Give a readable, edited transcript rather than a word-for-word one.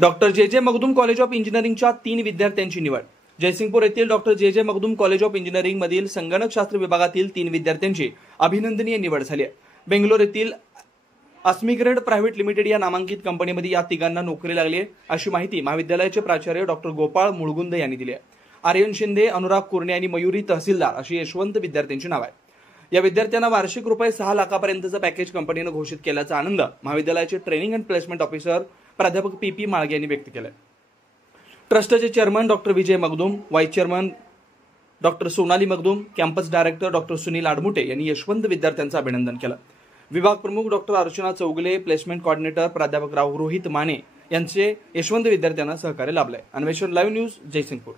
Doctor जे जे Magdum college of इंजिनिअरिंगच्या 3 विद्यार्थ्यांची निवड. जयसिंगपूर येथील डॉक्टर जे जे मगदुम कॉलेज ऑफ इंजिनिअरिंग मधील संगणकशास्त्र विभागातील 3 विद्यार्थ्यांची अभिनंदनीय निवड झाली आहे. बेंगलोर येथील अस्मिग्रेड प्रायव्हेट लिमिटेड या नामांकित कंपनीमध्ये या तिघांना नोकरी लागली आहे, अशी माहिती महाविद्यालयाचे प्राचार्य डॉक्टर गोपाळ मुळगुंद यांनी दिली आहे. आर्यन शिंदे, अनुराग कुर्णे आणि मयुरी तहसीलदार अशी यशवंत विद्यार्थ्यांची नाव आहेत. या विद्यार्थ्यांना वार्षिक रुपये 6 लाखापर्यंतचं पॅकेज कंपनीने घोषित केल्याचा आनंद महाविद्यालयाचे ट्रेनिंग अँड प्लेसमेंट ऑफिसर प्राध्यापक पी माळगे यांनी व्यक्त केलाय. ट्रस्टचे chairman doctor Vijay Magdum, vice chairman doctor Sonali Magdum, campus director doctor Sunil Aadmute यांनी यशवंत विद्यार्थ्यांचं अभिनंदन केलं. विभाग प्रमुख doctor Archana Chougule, placement coordinator प्राध्यापक रोहित माने यांचे यशवंत विद्यार्थ्यांना सहकार्य लाभलंय. अन्वेषण लाईव्ह न्यूज, जयसिंगपूर.